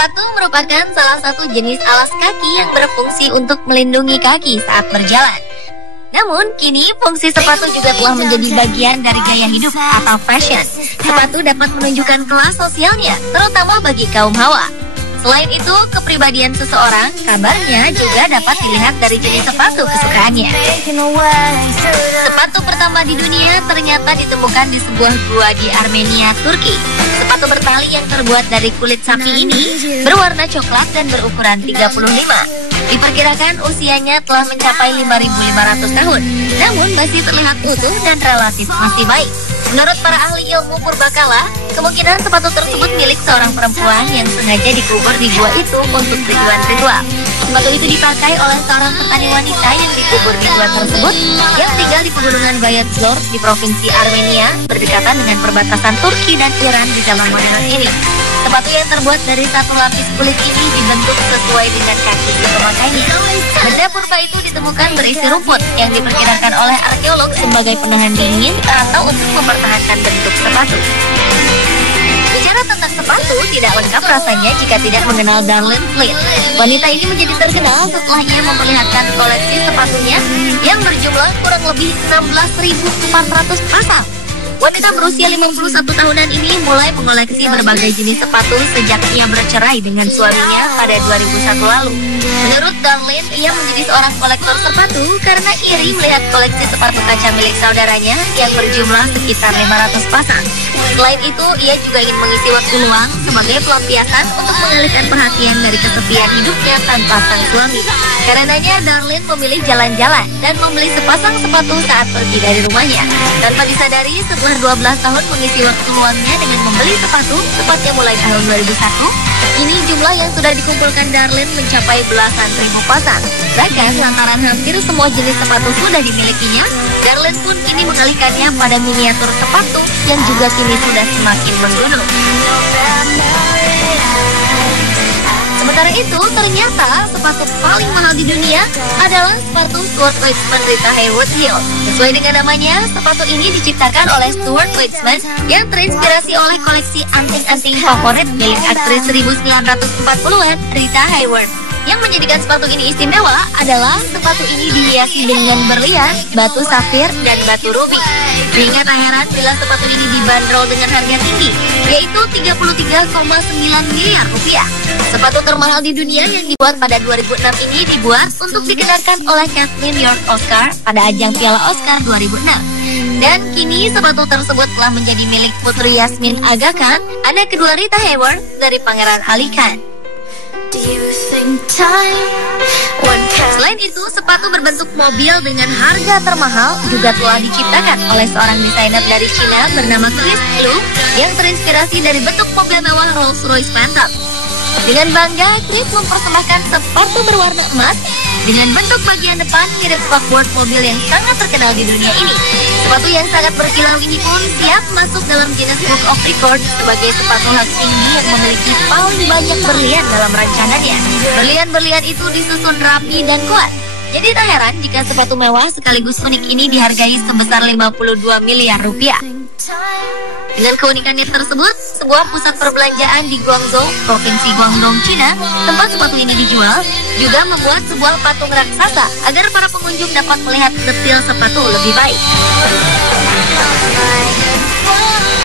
Sepatu merupakan salah satu jenis alas kaki yang berfungsi untuk melindungi kaki saat berjalan. Namun, kini fungsi sepatu juga telah menjadi bagian dari gaya hidup atau fashion. Sepatu dapat menunjukkan kelas sosialnya, terutama bagi kaum hawa. Selain itu, kepribadian seseorang kabarnya juga dapat dilihat dari jenis sepatu kesukaannya. Sepatu pertama di dunia ternyata ditemukan di sebuah gua di Armenia, Turki. Sepatu bertali yang terbuat dari kulit sapi ini berwarna coklat dan berukuran 35. Diperkirakan usianya telah mencapai 5.500 tahun, namun masih terlihat utuh dan relatif masih baik. Menurut para ahli ilmu purbakala, kemungkinan sepatu tersebut milik seorang perempuan yang sengaja dikubur di gua itu untuk tujuan ritual. Sepatu itu dipakai oleh seorang petani wanita yang dikubur di gua tersebut, yang tinggal di pegunungan Bayatdzor di provinsi Armenia, berdekatan dengan perbatasan Turki dan Iran di zaman modern ini. Sepatu yang terbuat dari satu lapis kulit ini dibentuk sesuai dengan kaki si pemakainya. Benda purba itu ditemukan berisi rumput yang diperkirakan oleh arkeolog sebagai penahan dingin atau untuk mempertahankan bentuk sepatu. Bicara tentang sepatu, tidak lengkap rasanya jika tidak mengenal Darlene Fleet. Wanita ini menjadi terkenal setelah ia memperlihatkan koleksi sepatunya yang berjumlah kurang lebih 16.400 pasang. Wanita berusia 51 tahunan ini mulai mengoleksi berbagai jenis sepatu sejak ia bercerai dengan suaminya pada 2001 lalu. Menurut Darlene, ia menjadi seorang kolektor sepatu karena iri melihat koleksi sepatu kaca milik saudaranya yang berjumlah sekitar 500 pasang. Selain itu, ia juga ingin mengisi waktu luang sebagai pelampiasan untuk mengalihkan perhatian dari kesepian hidupnya tanpa sang suami. Karenanya, Darlene memilih jalan-jalan dan membeli sepasang sepatu saat pergi dari rumahnya. Tanpa disadari, setelah 12 tahun mengisi waktu luangnya dengan membeli sepatu, tepatnya mulai tahun 2001, kini jumlah yang sudah dikumpulkan Darlene mencapai belasan ribu pasang. Bahkan lantaran hampir semua jenis sepatu sudah dimilikinya, Darlene pun kini mengalihkannya pada miniatur sepatu yang juga kini sudah semakin menggunung. Sementara itu, ternyata sepatu paling mahal di dunia adalah sepatu Stuart Weitzman Rita Hayworth Heels. Sesuai dengan namanya, sepatu ini diciptakan oleh Stuart Weitzman yang terinspirasi oleh koleksi anting-anting favorit milik aktris 1940-an Rita Hayworth. Yang menjadikan sepatu ini istimewa adalah sepatu ini dihiasi dengan berlian, batu safir, dan batu rubi. Sehingga tak heran bila sepatu ini dibanderol dengan harga tinggi, yaitu 33,9 miliar rupiah. Sepatu termahal di dunia yang dibuat pada 2006 ini dibuat untuk dikenakan oleh Kathleen York Oscar pada ajang Piala Oscar 2006. Dan kini sepatu tersebut telah menjadi milik Putri Yasmin Aga Khan, anak kedua Rita Hayworth dari Pangeran Ali Khan. Selain itu, sepatu berbentuk mobil dengan harga termahal juga telah diciptakan oleh seorang desainer dari Cina bernama Chris Lu yang terinspirasi dari bentuk mobil mewah Rolls-Royce Phantom. Dengan bangga, Chris mempersembahkan sepatu berwarna emas dengan bentuk bagian depan mirip spakboard mobil yang sangat terkenal di dunia ini. Sepatu yang sangat berkilau ini pun siap masuk dalam Guinness Book of Records sebagai sepatu hak tinggi yang memiliki paling banyak berlian dalam rancangannya. Berlian-berlian itu disusun rapi dan kuat. Jadi tak heran jika sepatu mewah sekaligus unik ini dihargai sebesar 52 miliar rupiah. Dengan keunikannya tersebut, sebuah pusat perbelanjaan di Guangzhou, Provinsi Guangdong, Cina, tempat sepatu ini dijual, juga membuat sebuah patung raksasa agar para pengunjung dapat melihat detail sepatu lebih baik.